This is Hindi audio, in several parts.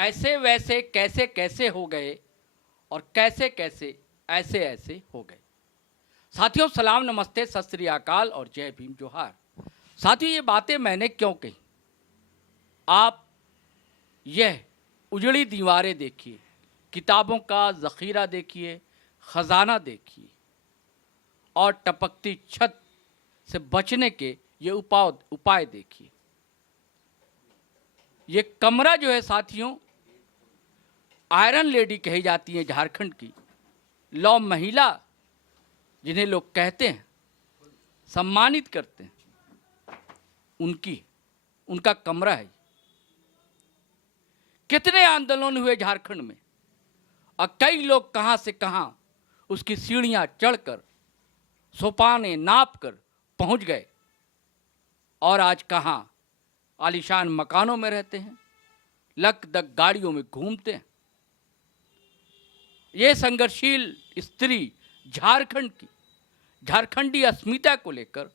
ऐसे वैसे कैसे कैसे हो गए और कैसे कैसे ऐसे ऐसे हो गए। साथियों सलाम नमस्ते सत श्री अकाल और जय भीम जोहार। साथियों ये बातें मैंने क्यों कही, आप यह उजड़ी दीवारें देखिए, किताबों का ज़ख़ीरा देखिए, ख़जाना देखिए और टपकती छत से बचने के ये उपाय देखिए। ये कमरा जो है साथियों, आयरन लेडी कही जाती है झारखंड की, लौ महिला जिन्हें लोग कहते हैं, सम्मानित करते हैं, उनका कमरा है। कितने आंदोलन हुए झारखंड में और कई लोग कहां से कहां उसकी सीढ़ियां चढ़कर सोपाने नाप कर पहुंच गए और आज कहां आलीशान मकानों में रहते हैं, लक-दक गाड़ियों में घूमते हैं। ये संघर्षशील स्त्री झारखंड की झारखंडी अस्मिता को लेकर,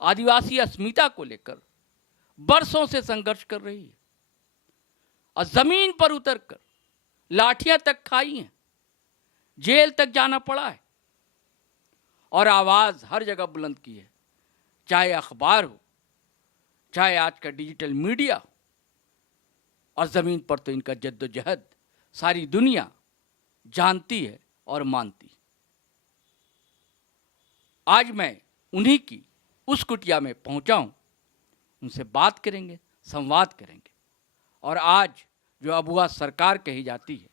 आदिवासी अस्मिता को लेकर बरसों से संघर्ष कर रही है और जमीन पर उतरकर लाठियां तक खाई हैं, जेल तक जाना पड़ा है और आवाज हर जगह बुलंद की है, चाहे अखबार हो, चाहे आज का डिजिटल मीडिया हो। और जमीन पर तो इनका जद्दोजहद सारी दुनिया जानती है और मानती है। आज मैं उन्हीं की उस कुटिया में पहुंचा हूं, उनसे बात करेंगे, संवाद करेंगे और आज जो अबुआ सरकार कही जाती है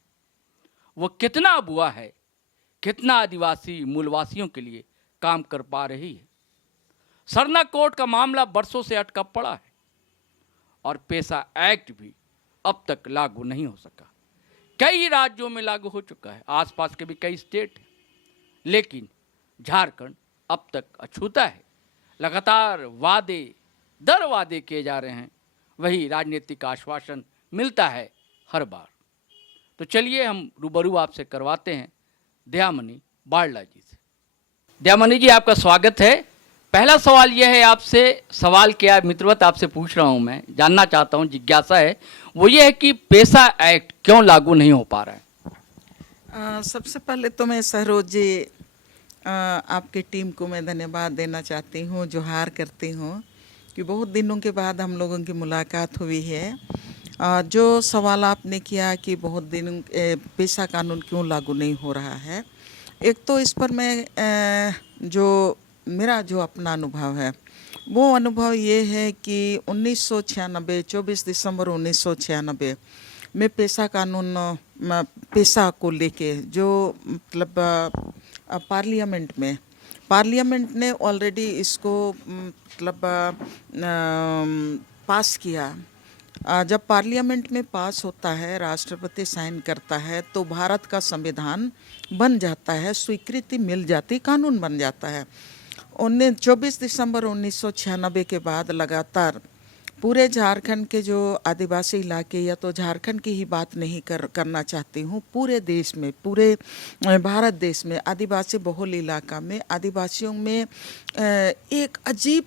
वो कितना अबुआ है, कितना आदिवासी मूलवासियों के लिए काम कर पा रही है। सरना कोर्ट का मामला बरसों से अटका पड़ा है और पेशा एक्ट भी अब तक लागू नहीं हो सका। कई राज्यों में लागू हो चुका है, आसपास के भी कई स्टेट हैं, लेकिन झारखंड अब तक अछूता है। लगातार वादे दर वादे किए जा रहे हैं, वही राजनीतिक आश्वासन मिलता है हर बार। तो चलिए हम रूबरू आपसे करवाते हैं दयामनी बारला जी से। दयामनी जी आपका स्वागत है। पहला सवाल यह है आपसे, सवाल क्या मित्रवत आपसे पूछ रहा हूं, मैं जानना चाहता हूं, जिज्ञासा है, वो ये है कि पेशा एक्ट क्यों लागू नहीं हो पा रहा है। सबसे पहले तो मैं सरोज जी आपकी टीम को मैं धन्यवाद देना चाहती हूँ, जोहार करती हूँ कि बहुत दिनों के बाद हम लोगों की मुलाकात हुई है। जो सवाल आपने किया कि बहुत दिन पेशा कानून क्यों लागू नहीं हो रहा है, एक तो इस पर मैं जो मेरा जो अपना अनुभव है वो अनुभव ये है कि 1996 24 दिसंबर 1996 में पेशा कानून पेशा को लेके जो मतलब पार्लियामेंट ने ऑलरेडी इसको मतलब पास किया। जब पार्लियामेंट में पास होता है, राष्ट्रपति साइन करता है तो भारत का संविधान बन जाता है, स्वीकृति मिल जाती, कानून बन जाता है। 24 दिसंबर 1996 के बाद लगातार पूरे झारखंड के जो आदिवासी इलाके, या तो झारखंड की ही बात नहीं करना चाहती हूँ, पूरे देश में, पूरे भारत देश में आदिवासी बहुल इलाका में आदिवासियों में एक अजीब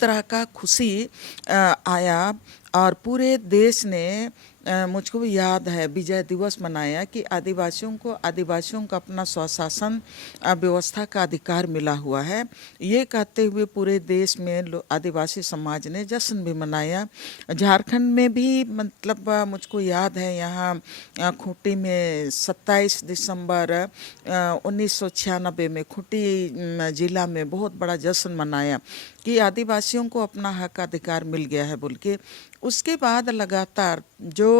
तरह का खुशी आया और पूरे देश ने मुझको भी याद है विजय दिवस मनाया कि आदिवासियों को अपना स्वशासन व्यवस्था का अधिकार मिला हुआ है। ये कहते हुए पूरे देश में आदिवासी समाज ने जश्न भी मनाया। झारखंड में भी मतलब मुझको याद है यहाँ खूंटी में 27 दिसंबर 1996 में खूंटी जिला में बहुत बड़ा जश्न मनाया कि आदिवासियों को अपना हक अधिकार मिल गया है बोल के। उसके बाद लगातार जो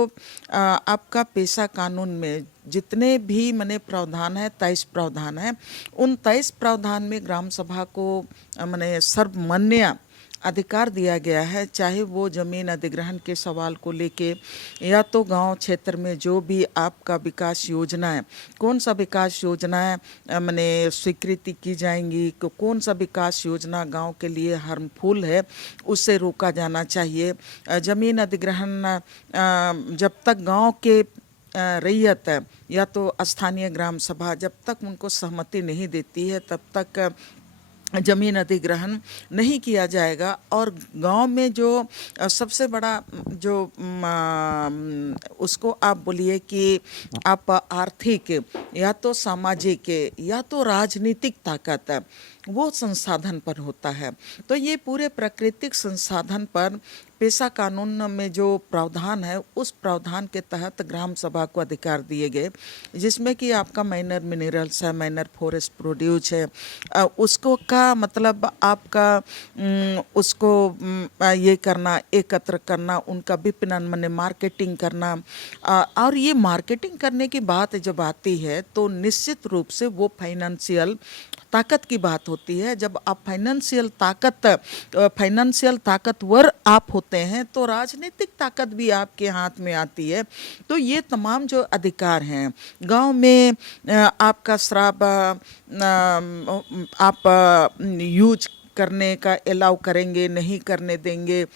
आपका पेशा कानून में जितने भी मने प्रावधान है, 23 प्रावधान है, उन 23 प्रावधान में ग्राम सभा को मने सर्वमान्य अधिकार दिया गया है, चाहे वो ज़मीन अधिग्रहण के सवाल को लेके या तो गांव क्षेत्र में जो भी आपका विकास योजना है, कौन सा विकास योजना है मैंने स्वीकृति की जाएंगी, कौन सा विकास योजना गांव के लिए हार्मफुल है उससे रोका जाना चाहिए। ज़मीन अधिग्रहण जब तक गांव के रैयत या तो स्थानीय ग्राम सभा जब तक उनको सहमति नहीं देती है तब तक जमीन अधिग्रहण नहीं किया जाएगा। और गांव में जो सबसे बड़ा जो उसको आप बोलिए कि आप आर्थिक या तो सामाजिक या तो राजनीतिक ताकत वो संसाधन पर होता है। तो ये पूरे प्राकृतिक संसाधन पर पेशा कानून में जो प्रावधान है उस प्रावधान के तहत ग्राम सभा को अधिकार दिए गए, जिसमें कि आपका माइनर मिनरल्स है, माइनर फॉरेस्ट प्रोड्यूस है, उसको का मतलब आपका उसको ये करना, एकत्र करना, उनका विपणन माने मार्केटिंग करना। और ये मार्केटिंग करने की बात जब आती है तो निश्चित रूप से वो फाइनेंशियल ताकत की बात होती है। जब आप फाइनेंशियल ताकतवर आप होते हैं तो राजनीतिक ताकत भी आपके हाथ में आती है। तो ये तमाम जो अधिकार हैं गांव में आपका शराब आप यूज करने का अलाउ करेंगे, नहीं करने देंगे।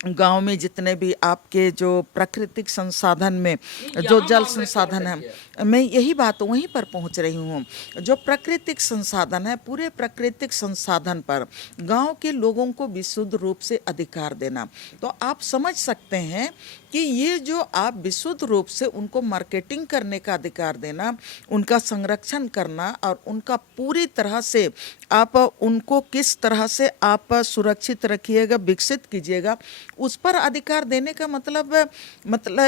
गांव में जितने भी आपके जो प्राकृतिक संसाधन में जो जल संसाधन है, मैं यही बात वहीं पर पहुंच रही हूँ। जो प्राकृतिक संसाधन है, पूरे प्राकृतिक संसाधन पर गांव के लोगों को विशुद्ध रूप से अधिकार देना। तो आप समझ सकते हैं कि ये जो आप विशुद्ध रूप से उनको मार्केटिंग करने का अधिकार देना, उनका संरक्षण करना और उनका पूरी तरह से आप उनको किस तरह से आप सुरक्षित रखिएगा, विकसित कीजिएगा, उस पर अधिकार देने का मतलब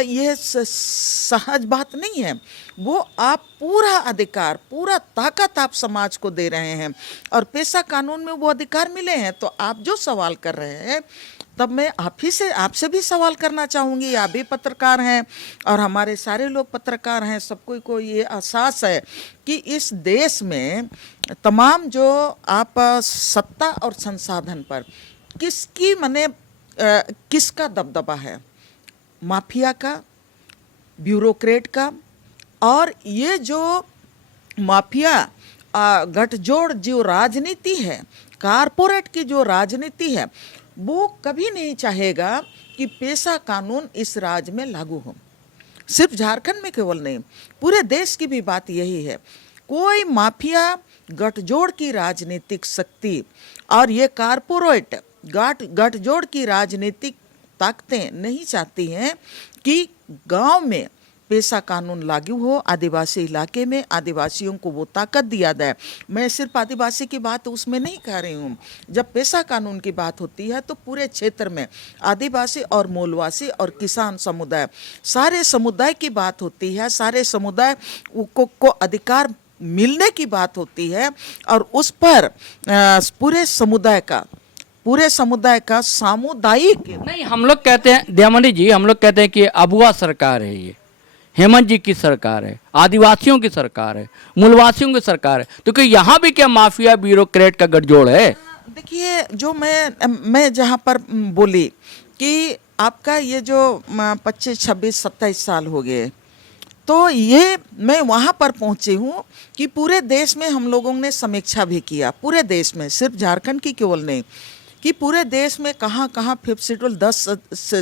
ये सहज बात नहीं है। वो आप पूरा अधिकार, पूरा ताकत आप समाज को दे रहे हैं और पेशा कानून में वो अधिकार मिले हैं। तो आप जो सवाल कर रहे हैं, तब मैं आपसे भी सवाल करना चाहूँगी। आप भी पत्रकार हैं और हमारे सारे लोग पत्रकार हैं, सबको को ये एहसास है कि इस देश में तमाम जो आप सत्ता और संसाधन पर किसकी किसका दबदबा है, माफिया का, ब्यूरोक्रेट का। और ये जो माफिया गठजोड़ जो राजनीति है, कारपोरेट की जो राजनीति है, वो कभी नहीं चाहेगा कि पेशा कानून इस राज्य में लागू हो। सिर्फ झारखंड में केवल नहीं, पूरे देश की भी बात यही है। कोई माफिया गठजोड़ की राजनीतिक शक्ति और ये कारपोरेट गठजोड़ की राजनीतिक ताकतें नहीं चाहती हैं कि गांव में पेशा कानून लागू हो, आदिवासी इलाके में आदिवासियों को वो ताकत दिया जाए। मैं सिर्फ आदिवासी की बात उसमें नहीं कह रही हूँ। जब पेशा कानून की बात होती है तो पूरे क्षेत्र में आदिवासी और मूलवासी और किसान समुदाय, सारे समुदाय की बात होती है। सारे समुदाय को अधिकार मिलने की बात होती है और उस पर पूरे समुदाय का सामुदायिक नहीं, हम लोग कहते हैं दयामणि जी, हम लोग कहते हैं कि अबुआ सरकार है, ये हेमंत जी की सरकार है, आदिवासियों की सरकार है, मूलवासियों की सरकार है, तो क्या यहाँ भी क्या माफिया ब्यूरोक्रेट का गठजोड़ है? देखिए, जो मैं जहाँ पर बोली कि आपका ये जो 25, 26, 27 साल हो गए, तो ये मैं वहाँ पर पहुँची हूँ कि पूरे देश में हम लोगों ने समीक्षा भी किया, पूरे देश में, सिर्फ झारखंड की केवल नहीं, कि पूरे देश में कहाँ 5th शेड्यूल 10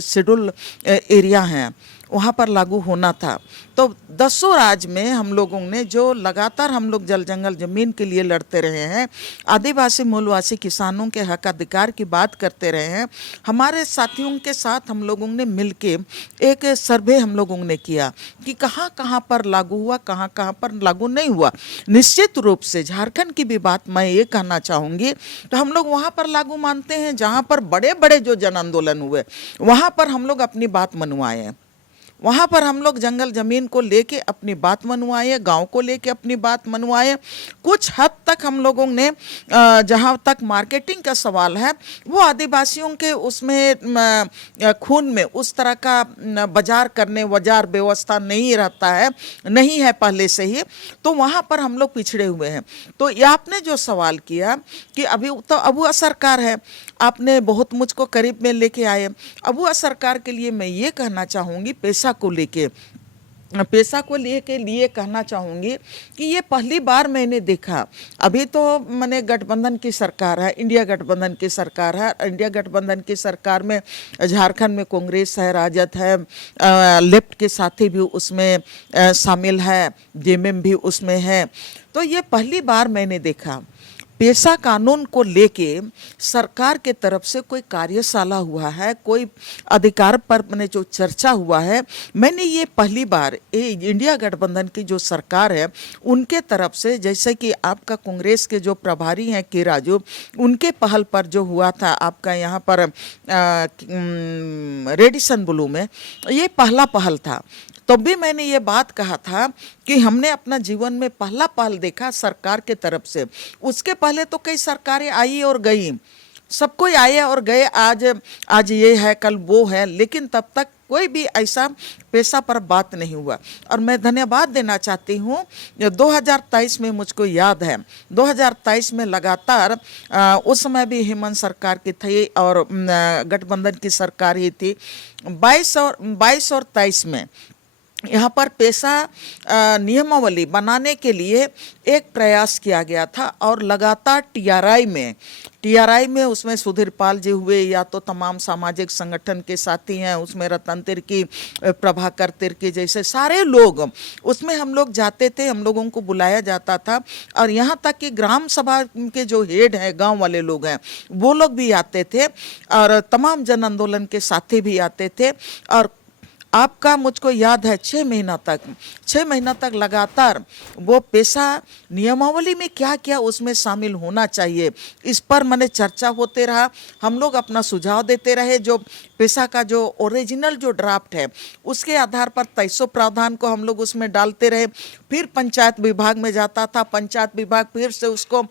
शेड्यूल एरिया हैं, वहाँ पर लागू होना था। तो 10 राज्य में हम लोगों ने जो लगातार हम लोग जल जंगल जमीन के लिए लड़ते रहे हैं, आदिवासी मूलवासी किसानों के हक अधिकार की बात करते रहे हैं, हमारे साथियों के साथ हम लोगों ने मिलके एक सर्वे हम लोगों ने किया कि कहाँ कहाँ पर लागू हुआ, कहाँ कहाँ पर लागू नहीं हुआ। निश्चित रूप से झारखंड की भी बात मैं ये कहना चाहूँगी, तो हम लोग वहाँ पर लागू मानते हैं जहाँ पर बड़े बड़े जो जन आंदोलन हुए, वहाँ पर हम लोग अपनी बात मनवाए हैं। वहाँ पर हम लोग जंगल ज़मीन को लेके अपनी बात मनवाए, गांव को लेके अपनी बात मनवाए। कुछ हद तक हम लोगों ने जहाँ तक मार्केटिंग का सवाल है, वो आदिवासियों के उसमें खून में उस तरह का बाजार व्यवस्था नहीं रहता है, नहीं है पहले से ही, तो वहाँ पर हम लोग पिछड़े हुए हैं। तो ये आपने जो सवाल किया कि अभी तो अबुआ सरकार है, आपने बहुत मुझको करीब में लेके आए। अबुआ सरकार के लिए मैं ये कहना चाहूँगी, पेशा को लेके लिए कहना चाहूँगी कि ये पहली बार मैंने देखा। अभी तो मैंने गठबंधन की सरकार है, इंडिया गठबंधन की सरकार है। इंडिया गठबंधन की सरकार में झारखंड में कांग्रेस है, राजद है, लेफ्ट के साथी भी उसमें शामिल है, जेएमएम भी उसमें है। तो ये पहली बार मैंने देखा पेशा कानून को लेके सरकार के तरफ से कोई कार्यशाला हुआ है, कोई अधिकार पर मैंने जो चर्चा हुआ है, मैंने ये पहली बार इंडिया गठबंधन की जो सरकार है उनके तरफ से, जैसे कि आपका कांग्रेस के जो प्रभारी हैं के राजू, उनके पहल पर जो हुआ था आपका यहाँ पर रेडिसन ब्लू में, ये पहला पहल था। तब भी मैंने ये बात कहा था कि हमने अपना जीवन में पहला पहल देखा सरकार के तरफ से। उसके पहले तो कई सरकारें आई और गई, सब कोई आए और गए, आज ये है कल वो है, लेकिन तब तक कोई भी ऐसा पेशा पर बात नहीं हुआ। और मैं धन्यवाद देना चाहती हूँ, 2023 में मुझको याद है 2023 में लगातार उस समय भी हेमंत सरकार की थी और गठबंधन की सरकार ही थी। 22 और 23 में यहाँ पर पेशा नियमावली बनाने के लिए एक प्रयास किया गया था और लगातार टीआरआई में उसमें सुधीर पाल जी हुए, या तो तमाम सामाजिक संगठन के साथी हैं उसमें, रतन तिर्की, प्रभाकर तिर्की जैसे सारे लोग उसमें हम लोग जाते थे, हम लोगों को बुलाया जाता था। और यहाँ तक कि ग्राम सभा के जो हेड हैं, गांव वाले लोग हैं, वो लोग भी आते थे और तमाम जन आंदोलन के साथी भी आते थे। और आपका मुझको याद है 6 महीना तक लगातार वो पेशा नियमावली में क्या क्या उसमें शामिल होना चाहिए, इस पर मैंने चर्चा होते रहा। हम लोग अपना सुझाव देते रहे। जो पेशा का जो ओरिजिनल जो ड्राफ्ट है उसके आधार पर 2300 प्रावधान को हम लोग उसमें डालते रहे। फिर पंचायत विभाग में जाता था, पंचायत विभाग फिर से उसको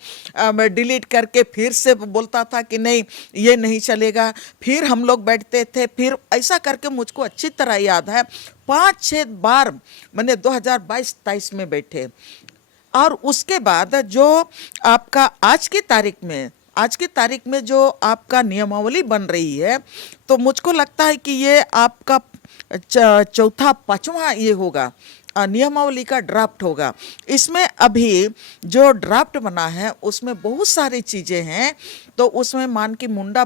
डिलीट करके फिर से बोलता था कि नहीं ये नहीं चलेगा। फिर हम लोग बैठते थे, फिर ऐसा करके मुझको अच्छी तरह याद है 5-6 बार मैंने 2022-23 में बैठे। और उसके बाद जो आपका आज की तारीख में जो आपका नियमावली बन रही है, तो मुझको लगता है कि ये आपका चौथा पांचवा ये होगा नियमावली का ड्राफ्ट होगा। इसमें अभी जो ड्राफ्ट बना है उसमें बहुत सारी चीज़ें हैं। तो उसमें मान की मुंडा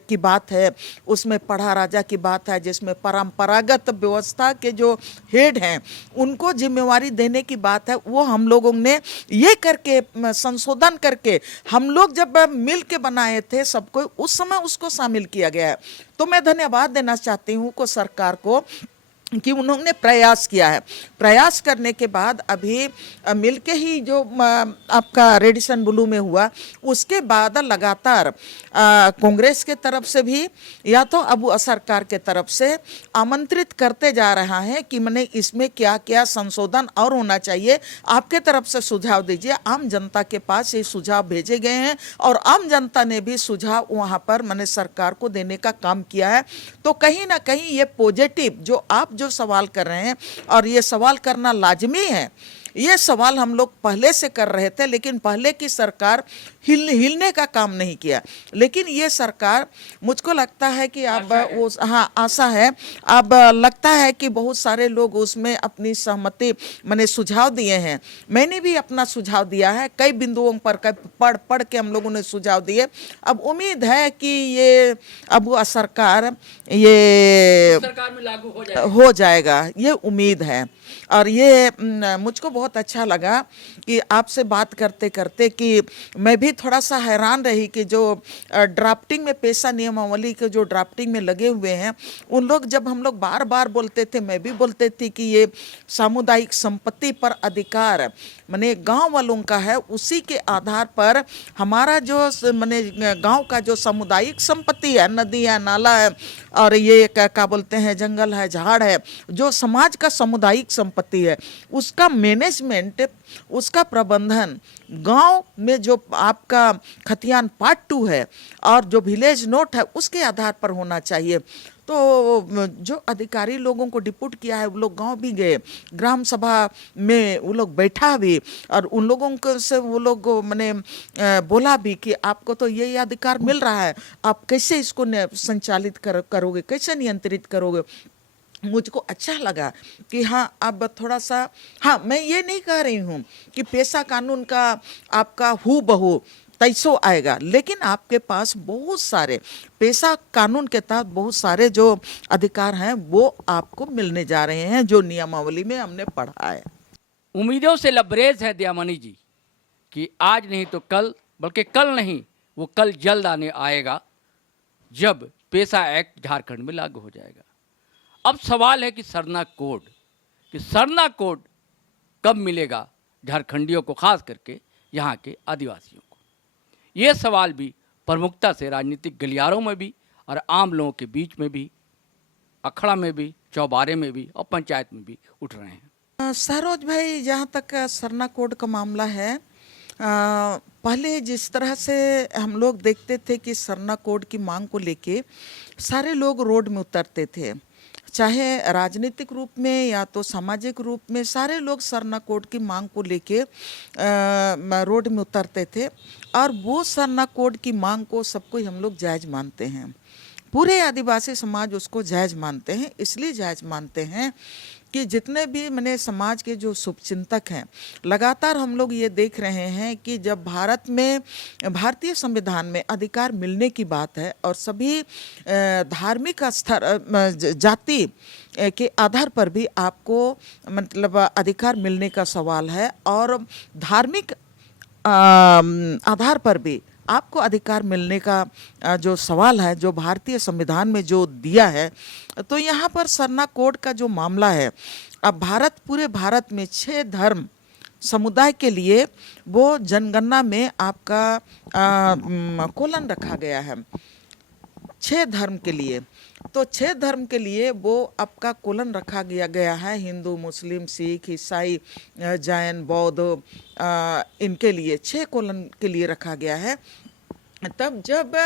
की बात है, उसमें पढ़ा राजा की बात है, जिसमें परंपरागत व्यवस्था के जो हेड हैं उनको जिम्मेवारी देने की बात है। वो हम लोगों ने ये करके संशोधन करके हम लोग जब मिल के बनाए थे सबको, उस समय उसको शामिल किया गया है। तो मैं धन्यवाद देना चाहती हूँ को सरकार को कि उन्होंने प्रयास किया है। प्रयास करने के बाद अभी मिलके ही जो आपका रेडिसन ब्लू में हुआ, उसके बाद लगातार कांग्रेस के तरफ से भी या तो अब सरकार के तरफ से आमंत्रित करते जा रहा है कि मैंने इसमें क्या क्या संशोधन और होना चाहिए, आपके तरफ से सुझाव दीजिए। आम जनता के पास ये सुझाव भेजे गए हैं और आम जनता ने भी सुझाव वहाँ पर मैंने सरकार को देने का काम किया है। तो कहीं ना कहीं ये पॉजिटिव जो आप जो सवाल कर रहे हैं, और ये सवाल करना लाजमी है, ये सवाल हम लोग पहले से कर रहे थे, लेकिन पहले की सरकार हिलने का काम नहीं किया। लेकिन ये सरकार मुझको लगता है कि अब वो आशा है, अब लगता है कि बहुत सारे लोग उसमें अपनी सहमति मैंने सुझाव दिए हैं। मैंने भी अपना सुझाव दिया है, कई बिंदुओं पर पढ़ के हम लोगों ने सुझाव दिए। अब उम्मीद है कि ये अब वो सरकार में लागू हो जाएगा, ये उम्मीद है। और ये मुझको बहुत अच्छा लगा कि आपसे बात करते करते कि मैं भी थोड़ा सा हैरान रही कि जो ड्राफ्टिंग में पेशा नियमावली के जो ड्राफ्टिंग में लगे हुए हैं, उन लोग जब हम लोग बार बार बोलते थे, मैं भी बोलते थी कि ये सामुदायिक संपत्ति पर अधिकार माने गांव वालों का है, उसी के आधार पर हमारा जो माने गांव का जो सामुदायिक संपत्ति है, नदी है, नाला है और ये क्या बोलते हैं जंगल है, झाड़ है, जो समाज का सामुदायिक संपत्ति है, उसका मैनेजमेंट, उसका प्रबंधन गांव में जो आपका खतियान पार्ट 2 है और जो विलेज नोट है उसके आधार पर होना चाहिए। तो जो अधिकारी लोगों को डिप्यूट किया है वो लोग गांव भी गए, ग्राम सभा में वो लोग बैठा भी और उन लोगों को से वो लोग मैंने बोला भी कि आपको तो ये अधिकार मिल रहा है, आप कैसे इसको संचालित करोगे, कैसे नियंत्रित करोगे। मुझको अच्छा लगा कि हाँ अब थोड़ा सा, हाँ मैं ये नहीं कह रही हूँ कि पेशा कानून का आपका हूबहू 2300 आएगा, लेकिन आपके पास बहुत सारे पेशा कानून के तहत बहुत सारे जो अधिकार हैं वो आपको मिलने जा रहे हैं, जो नियमावली में हमने पढ़ा है। उम्मीदों से लबरेज है दयामनी जी कि आज नहीं तो कल, बल्कि कल नहीं, वो कल जल्द आने आएगा जब पेशा एक्ट झारखंड में लागू हो जाएगा। अब सवाल है कि सरना कोड कब मिलेगा झारखंडियों को, खास करके यहाँ के आदिवासियों को। ये सवाल भी प्रमुखता से राजनीतिक गलियारों में भी और आम लोगों के बीच में भी, अखड़ा में भी, चौबारे में भी और पंचायत में भी उठ रहे हैं। सरोज भाई, जहाँ तक सरना कोड का मामला है, पहले जिस तरह से हम लोग देखते थे कि सरना कोड की मांग को लेके सारे लोग रोड में उतरते थे, चाहे राजनीतिक रूप में या तो सामाजिक रूप में, सारे लोग सरना कोड की मांग को लेके रोड में उतरते थे। और वो सरना कोड की मांग को सबको हम लोग जायज़ मानते हैं, पूरे आदिवासी समाज उसको जायज़ मानते हैं। इसलिए जायज़ मानते हैं कि जितने भी मैंने समाज के जो शुभचिंतक हैं, लगातार हम लोग ये देख रहे हैं कि जब भारत में भारतीय संविधान में अधिकार मिलने की बात है और सभी धार्मिक स्तर जाति के आधार पर भी आपको मतलब अधिकार मिलने का सवाल है, और धार्मिक आधार पर भी आपको अधिकार मिलने का जो सवाल है, जो भारतीय संविधान में जो दिया है, तो यहाँ पर सरना कोड का जो मामला है, अब पूरे भारत में 6 धर्म समुदाय के लिए वो जनगणना में आपका कोलन रखा गया है 6 धर्म के लिए। तो 6 धर्म के लिए वो आपका कोलन रखा गया है, हिंदू, मुस्लिम, सिख, ईसाई, जैन, बौद्ध, इनके लिए 6 कोलन के लिए रखा गया है। तब जब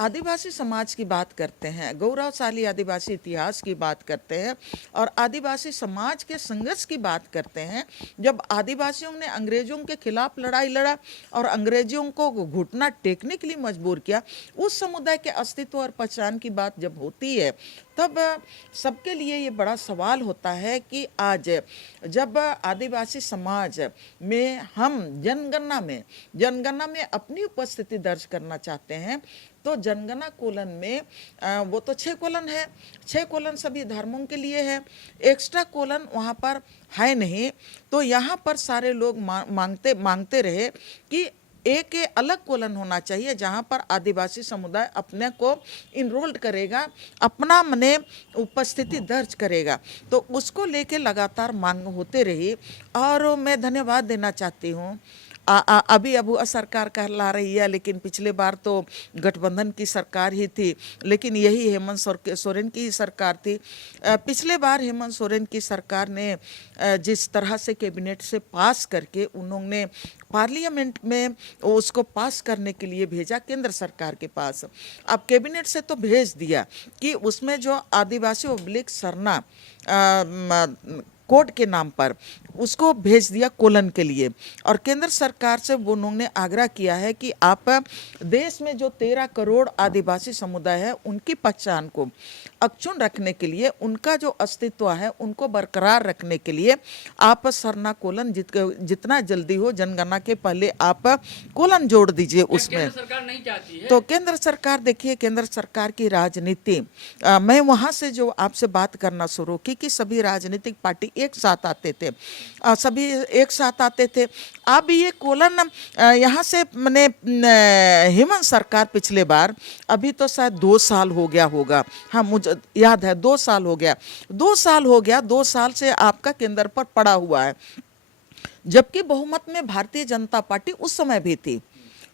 आदिवासी समाज की बात करते हैं, गौरवशाली आदिवासी इतिहास की बात करते हैं और आदिवासी समाज के संघर्ष की बात करते हैं, जब आदिवासियों ने अंग्रेजों के खिलाफ लड़ाई लड़ा और अंग्रेजों को घुटना टेकने के लिए मजबूर किया, उस समुदाय के अस्तित्व और पहचान की बात जब होती है, तब सबके लिए ये बड़ा सवाल होता है कि आज जब आदिवासी समाज में हम जनगणना में अपनी उपस्थिति दर्ज करना चाहते हैं, तो जनगणना कोलन में वो तो 6 कोलन है, 6 कोलन सभी धर्मों के लिए है, एक्स्ट्रा कोलन वहाँ पर है नहीं। तो यहाँ पर सारे लोग मांगते रहे कि एक अलग कोलन होना चाहिए जहाँ पर आदिवासी समुदाय अपने को इनरोल्ड करेगा, अपना मने उपस्थिति दर्ज करेगा। तो उसको लेके लगातार मांग होते रही। और मैं धन्यवाद देना चाहती हूँ, अभी अबुआ सरकार कहला रही है, लेकिन पिछले बार तो गठबंधन की सरकार ही थी, लेकिन यही हेमंत सोरेन की ही सरकार थी। पिछले बार हेमंत सोरेन की सरकार ने जिस तरह से कैबिनेट से पास करके उन्होंने पार्लियामेंट में उसको पास करने के लिए भेजा केंद्र सरकार के पास। अब कैबिनेट से तो भेज दिया कि उसमें जो आदिवासी ओब्लिक सरना कोड के नाम पर उसको भेज दिया कोलन के लिए। और केंद्र सरकार से वो उन्होंने आग्रह किया है कि आप देश में जो 13 करोड़ आदिवासी समुदाय है उनकी पहचान को अक्षुण्ण रखने के लिए, उनका जो अस्तित्व है उनको बरकरार रखने के लिए आप सरना कोलन जितना जल्दी हो जनगणना के पहले आप कोलन जोड़ दीजिए उसमें। केंद्र सरकार नहीं चाहती है। तो केंद्र सरकार, देखिए केंद्र सरकार की राजनीति, मैं वहाँ से जो आपसे बात करना शुरू की कि सभी राजनीतिक पार्टी एक साथ आते थे, सभी एक साथ आते थे। अब ये कोलन यहाँ से मैंने हेमंत सरकार पिछले बार, अभी तो शायद 2 साल हो गया होगा, हाँ मुझे याद है 2 साल हो गया, 2 साल से आपका केंद्र पर पड़ा हुआ है। जबकि बहुमत में भारतीय जनता पार्टी उस समय भी थी,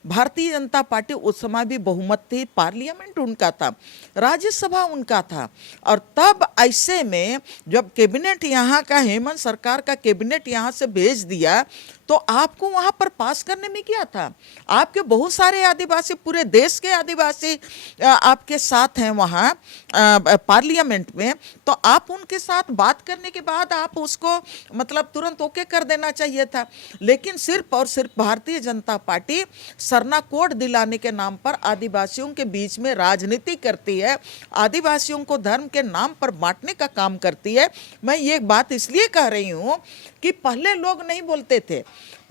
भारतीय जनता पार्टी उस समय भी बहुमत थी, पार्लियामेंट उनका था, राज्यसभा उनका था। और तब ऐसे में जब कैबिनेट यहाँ का, हेमंत सरकार का कैबिनेट यहाँ से भेज दिया, तो आपको वहाँ पर पास करने में क्या था? आपके बहुत सारे आदिवासी, पूरे देश के आदिवासी आपके साथ हैं वहाँ पार्लियामेंट में, तो आप उनके साथ बात करने के बाद आप उसको मतलब तुरंत ओके कर देना चाहिए था। लेकिन सिर्फ और सिर्फ भारतीय जनता पार्टी सरना कोड दिलाने के नाम पर आदिवासियों के बीच में राजनीति करती है, आदिवासियों को धर्म के नाम पर बांटने का काम करती है। मैं ये बात इसलिए कह रही हूँ कि पहले लोग नहीं बोलते थे,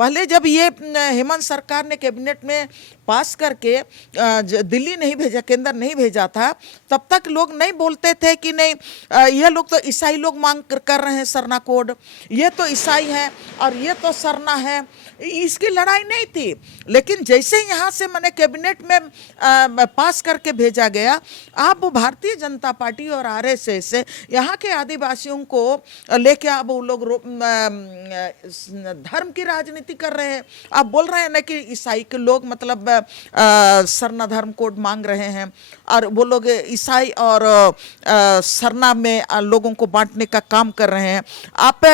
पहले जब ये हेमंत सरकार ने कैबिनेट में पास करके दिल्ली नहीं भेजा, केंद्र नहीं भेजा था, तब तक लोग नहीं बोलते थे कि नहीं ये लोग तो ईसाई लोग मांग कर रहे हैं सरना कोड, ये तो ईसाई है और ये तो सरना है, इसकी लड़ाई नहीं थी। लेकिन जैसे यहाँ से मैंने कैबिनेट में पास करके भेजा गया, अब भारतीय जनता पार्टी और आरएसएस से यहाँ के आदिवासियों को लेके अब वो लोग धर्म की राजनीति कर रहे हैं। आप बोल रहे हैं ना कि ईसाई के लोग मतलब सरना धर्म कोड मांग रहे हैं और वो लोग ईसाई और सरना में लोगों को बांटने का काम कर रहे हैं। आप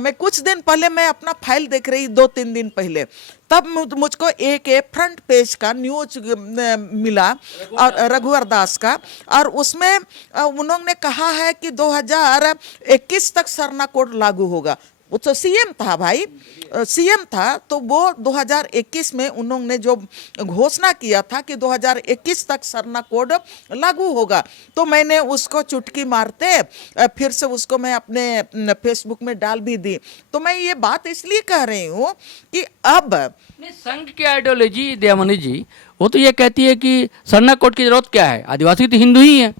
मैं कुछ दिन पहले मैं अपना फाइल देख रही, 2-3 दिन पहले, तब मुझको एक फ्रंट पेज का न्यूज मिला और रघुवर दास का, और उसमें उन्होंने कहा है कि 2021 तक सरना कोड लागू होगा। वो तो सीएम था भाई, सीएम था, तो वो 2021 में उन्होंने जो घोषणा किया था कि 2021 तक सरना कोड लागू होगा, तो मैंने उसको चुटकी मारते फिर से उसको मैं अपने फेसबुक में डाल भी दी। तो मैं ये बात इसलिए कह रही हूँ कि अब संघ की आइडियोलॉजी दयामणि जी, वो तो ये कहती है कि सरना कोड की जरूरत क्या है, आदिवासी तो हिंदू ही है।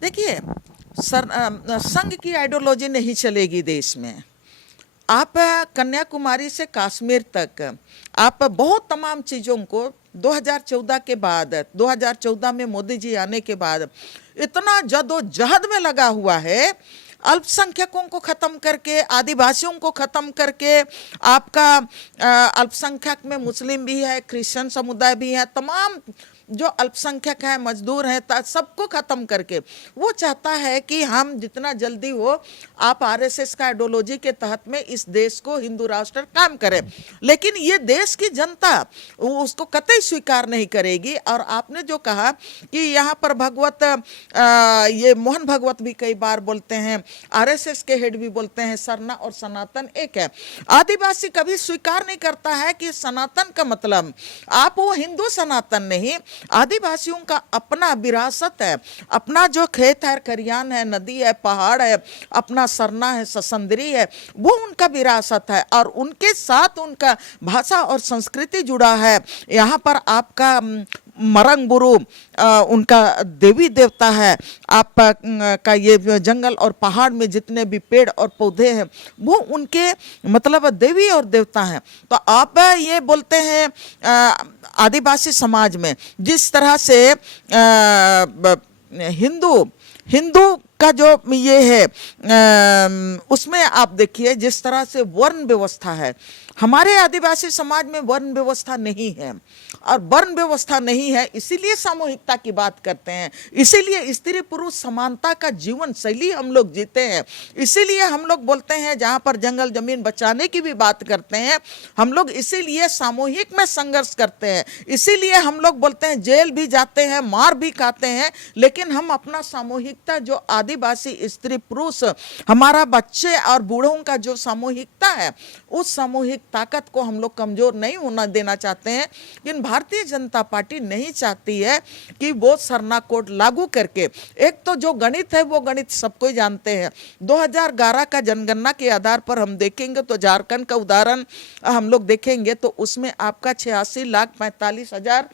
देखिए संघ की आइडियोलॉजी नहीं चलेगी देश में। आप कन्याकुमारी से कश्मीर तक आप बहुत तमाम चीज़ों को 2014 के बाद, 2014 में मोदी जी आने के बाद इतना जदोजहद में लगा हुआ है, अल्पसंख्यकों को ख़त्म करके, आदिवासियों को ख़त्म करके, आपका अल्पसंख्यक में मुस्लिम भी है, क्रिश्चियन समुदाय भी है, तमाम जो अल्पसंख्यक है, मजदूर हैं, सबको ख़त्म करके वो चाहता है कि हम जितना जल्दी हो आप आरएसएस का आइडियोलॉजी के तहत में इस देश को हिंदू राष्ट्र काम करें। लेकिन ये देश की जनता उसको कतई स्वीकार नहीं करेगी। और आपने जो कहा कि यहाँ पर भगवत, ये मोहन भगवत भी कई बार बोलते हैं, आरएसएस के हेड भी बोलते हैं सरना और सनातन एक है। आदिवासी कभी स्वीकार नहीं करता है कि सनातन का मतलब आप वो हिंदू सनातन नहीं, आदिवासियों का अपना विरासत है, अपना जो खेत है, खरियान है, नदी है, पहाड़ है, अपना सरना है, ससंदरी है, वो उनका विरासत है और उनके साथ उनका भाषा और संस्कृति जुड़ा है। यहाँ पर आपका मरंग बुरु उनका देवी देवता है, आप का ये जंगल और पहाड़ में जितने भी पेड़ और पौधे हैं वो उनके मतलब देवी और देवता हैं। तो आप ये बोलते हैं आदिवासी समाज में जिस तरह से हिंदू का जो ये है उसमें आप देखिए जिस तरह से वर्ण व्यवस्था है, हमारे आदिवासी समाज में वर्ण व्यवस्था नहीं है। और वर्ण व्यवस्था नहीं है इसीलिए सामूहिकता की बात करते हैं, इसीलिए स्त्री पुरुष समानता का जीवन शैली हम लोग जीते हैं, इसीलिए हम लोग बोलते हैं जहाँ पर जंगल जमीन बचाने की भी बात करते हैं हम लोग, इसीलिए सामूहिक में संघर्ष करते हैं, इसीलिए हम लोग बोलते हैं जेल भी जाते हैं, मार भी खाते हैं, लेकिन हम अपना सामूहिकता जो आदिवासी स्त्री पुरुष हमारा बच्चे और बूढ़ों का जो सामूहिकता है उस सामूहिक ताकत को हम लोग कमजोर नहीं होना देना चाहते हैं। लेकिन भारतीय जनता पार्टी नहीं चाहती है कि वो सरना कोड लागू करके, एक तो जो गणित है वो गणित सबको जानते हैं, 2011 का जनगणना के आधार पर हम देखेंगे तो झारखंड का उदाहरण हम लोग देखेंगे तो उसमें आपका 86,45,000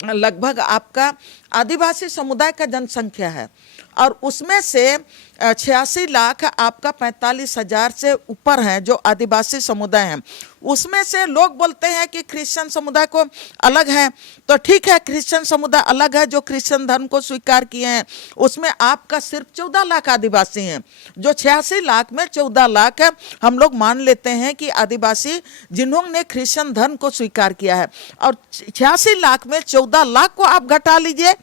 लगभग आपका आदिवासी समुदाय का जनसंख्या है और उसमें से 86 लाख आपका 45,000 से ऊपर हैं जो आदिवासी समुदाय हैं। उसमें से लोग बोलते हैं कि क्रिश्चियन समुदाय को अलग है, तो ठीक है क्रिश्चियन समुदाय अलग है जो क्रिश्चियन धर्म को स्वीकार किए हैं, उसमें आपका सिर्फ 14 लाख आदिवासी हैं। जो 86 लाख में 14 लाख है हम लोग मान लेते हैं कि आदिवासी जिन्होंने क्रिश्चियन धर्म को स्वीकार किया है, और 86 लाख में 14 लाख को आप घटा लीजिए,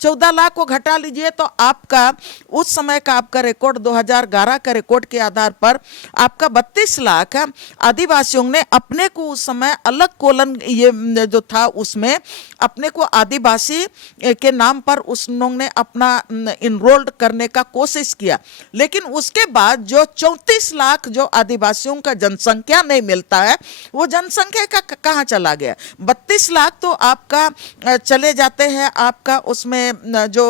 14 लाख को घटा लीजिए तो आपका उस समय का आपका रिकॉर्ड 2011 का रिकॉर्ड के आधार पर आपका 32 लाख आदिवासियों ने अपने को उस समय अलग कोलन ये जो था उसमें अपने को आदिवासी के नाम पर उन्होंने अपना इनरोल्ड करने का कोशिश किया। लेकिन उसके बाद जो 34 लाख जो आदिवासियों का जनसंख्या नहीं मिलता है वो जनसंख्या का कहाँ चला गया। 32 लाख तो आपका चले जाते हैं आपका उसमें जो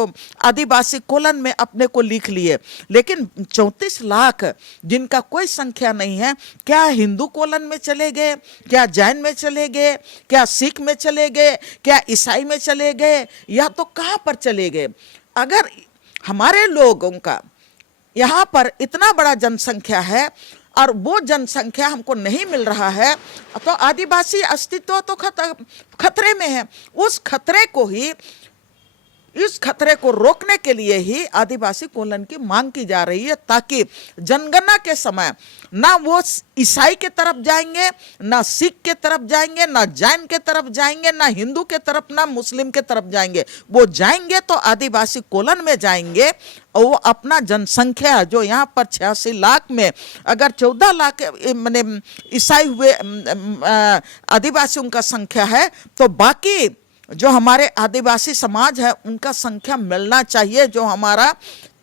आदिवासी कोलन में अपने को लिख लिए, लेकिन 34 लाख जिनका कोई संख्या नहीं है, क्या हिंदू कोलन में चले गए, क्या जैन में चले गए, क्या सिख में चले गए, क्या ईसाई में चले गए, या तो कहाँ पर चले गए? अगर हमारे लोगों का यहाँ पर इतना बड़ा जनसंख्या है और वो जनसंख्या हमको नहीं मिल रहा है, तो आदिवासी अस्तित्व तो खतरे में है। इस खतरे को रोकने के लिए ही आदिवासी कोलन की मांग की जा रही है, ताकि जनगणना के समय ना वो ईसाई के तरफ जाएंगे, ना सिख के तरफ जाएंगे, ना जैन के तरफ जाएंगे, ना हिंदू के तरफ, ना मुस्लिम के तरफ जाएंगे। वो जाएंगे तो आदिवासी कोलन में जाएंगे और वो अपना जनसंख्या जो यहाँ पर 86 लाख में अगर 14 लाख माने ईसाई हुए आदिवासियों का संख्या है, तो बाकी जो हमारे आदिवासी समाज है उनका संख्या मिलना चाहिए जो हमारा,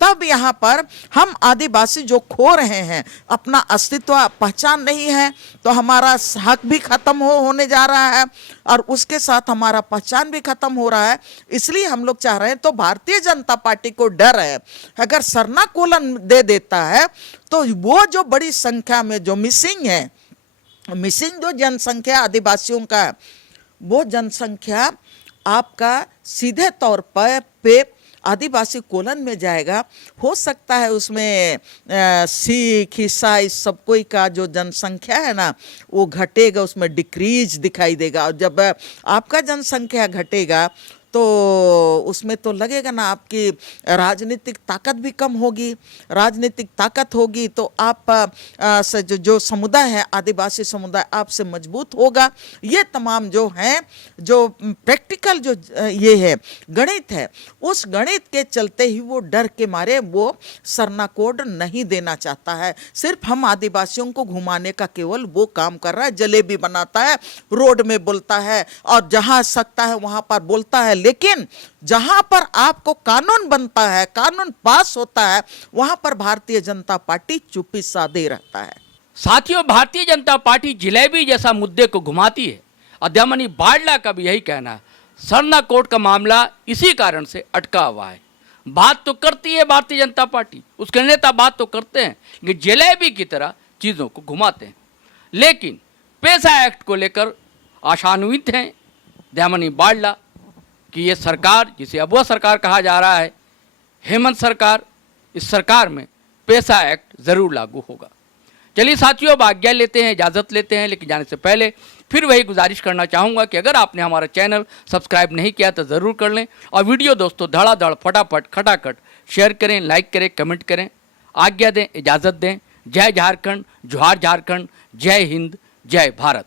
तब यहाँ पर हम आदिवासी जो खो रहे हैं, अपना अस्तित्व पहचान नहीं है, तो हमारा हक भी खत्म होने जा रहा है और उसके साथ हमारा पहचान भी खत्म हो रहा है। इसलिए हम लोग चाह रहे हैं, तो भारतीय जनता पार्टी को डर है अगर सरना कोलन दे देता है तो वो जो बड़ी संख्या में जो मिसिंग जो जनसंख्या आदिवासियों का, वो जनसंख्या आपका सीधे तौर पे आदिवासी कोलन में जाएगा। हो सकता है उसमें सिख ईसाई सब कोई का जो जनसंख्या है ना वो घटेगा, उसमें डिक्रीज दिखाई देगा। और जब आपका जनसंख्या घटेगा तो उसमें तो लगेगा ना आपकी राजनीतिक ताकत भी कम होगी। राजनीतिक ताकत होगी तो आप जो समुदाय है, आदिवासी समुदाय आपसे मजबूत होगा। ये तमाम जो हैं, जो प्रैक्टिकल जो ये है गणित है, उस गणित के चलते ही वो डर के मारे वो सरना कोड नहीं देना चाहता है। सिर्फ हम आदिवासियों को घुमाने का केवल वो काम कर रहा है, जलेबी बनाता है, रोड में बोलता है और जहाँ सकता है वहाँ पर बोलता है, लेकिन जहां पर आपको कानून बनता है, कानून पास होता है, वहां पर भारतीय जनता पार्टी चुप्पी साधे रहता है। साथियों, भारतीय जनता पार्टी जिलेबी जैसा मुद्दे को घुमाती है। अद्यामनी बाडला का भी यही कहना है। सरना कोड का मामला इसी कारण से अटका हुआ है। बात तो करती है भारतीय जनता पार्टी, उसके नेता बात तो करते हैं कि जिलेबी की तरह चीज़ों को घुमाते हैं। लेकिन पेशा एक्ट को लेकर आशान्वित हैं अद्यामनी बाडला कि ये सरकार, जिसे अबुआ सरकार कहा जा रहा है, हेमंत सरकार, इस सरकार में पेशा एक्ट ज़रूर लागू होगा। चलिए साथियों, अब आज्ञा लेते हैं, इजाज़त लेते हैं, लेकिन जाने से पहले फिर वही गुजारिश करना चाहूँगा कि अगर आपने हमारा चैनल सब्सक्राइब नहीं किया तो ज़रूर कर लें और वीडियो दोस्तों धड़ाधड़ फटाफट खटाखट शेयर करें, लाइक करें, कमेंट करें। आज्ञा दें, इजाज़त दें। जय झारखंड, जोहार झारखंड, जय हिंद, जय भारत।